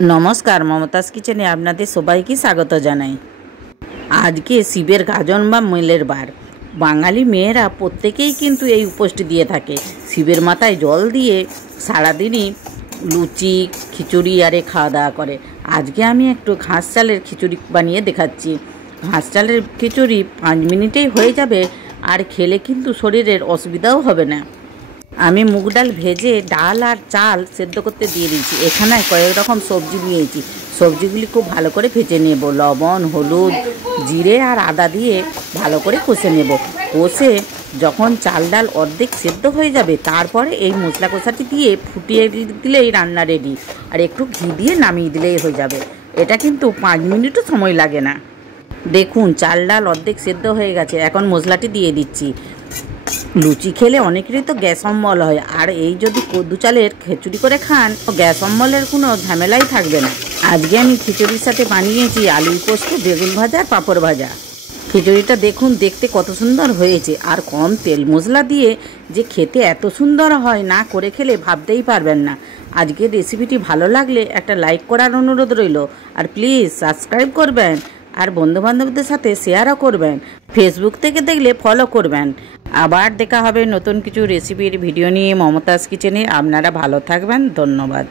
नमस्कार ममताज किचेने आपनादेर सबाइके स्वागत जानाई। आज के शिवेर गाजन बा मेलेर बार बांगाली मेয়েরা প্রত্যেকেই কিন্তু এই উপোসটি দিয়ে থাকে। শিবের মাথায় জল দিয়ে সারাদিনই লুচি খিচুড়ি আরে খাওয়া দাওয়া করে। আজকে আমি একটু ঘাস চালের খিচুড়ি বানিয়ে দেখাচ্ছি। ঘাস চালের খিচুড়ি 5 মিনিটেই হয়ে যাবে আর খেলে কিন্তু শরীরের অসুবিধাও হবে না। আমি মুগ ডাল ভেজে ডাল আর চাল সেদ্ধ করতে দিয়ে দিয়েছি। এখানে কয়েক রকম সবজি নিয়েছি, সবজিগুলি খুব ভালো করে ভেজে নেব। লবণ হলুদ জিরে আর আদা দিয়ে ভালো করে কষে নেব। কষে যখন চাল ডাল অর্ধেক সেদ্ধ হয়ে যাবে তারপরে এই মশলা কষাটি দিয়ে ফুটিয়ে দিলেই রান্না রেডি। আর একটু ঘি দিয়ে নামিয়ে দিলেই হয়ে যাবে। এটা কিন্তু 5 মিনিটও সময় লাগে না। দেখুন চাল ডাল অর্ধেক সেদ্ধ হয়ে গেছে। এখন মশলাটি দিয়ে দিচ্ছি। লুচি খেলে অনেকেরই তো গ্যাস অম্বল হয়, আর এই যদি কদ্দু চালের খিচুড়ি করে খান তো গ্যাস অম্বলের কোনো ঝামেলাই থাকবে না। আজকে আমি খিচুড়ির সাথে বানিয়েছি আলু পোস্ত, বেগুন ভাজা আর পাঁপড় ভাজা। খিচুড়িটা দেখুন দেখতে কত সুন্দর হয়েছে, আর কম তেল মশলা দিয়ে যে খেতে এত সুন্দর হয় না করে খেলে ভাবতেই পারবেন না। আজকের রেসিপিটি ভালো লাগলে একটা লাইক করার অনুরোধ রইল, আর প্লিজ সাবস্ক্রাইব করবেন আর বন্ধুবান্ধবদের সাথে শেয়ারও করবেন। ফেসবুক থেকে দেখলে ফলো করবেন। আবার দেখা হবে নতুন কিছু রেসিপির ভিডিও নিয়ে মমতাজ কিচেনে। আপনারা ভালো থাকবেন, ধন্যবাদ।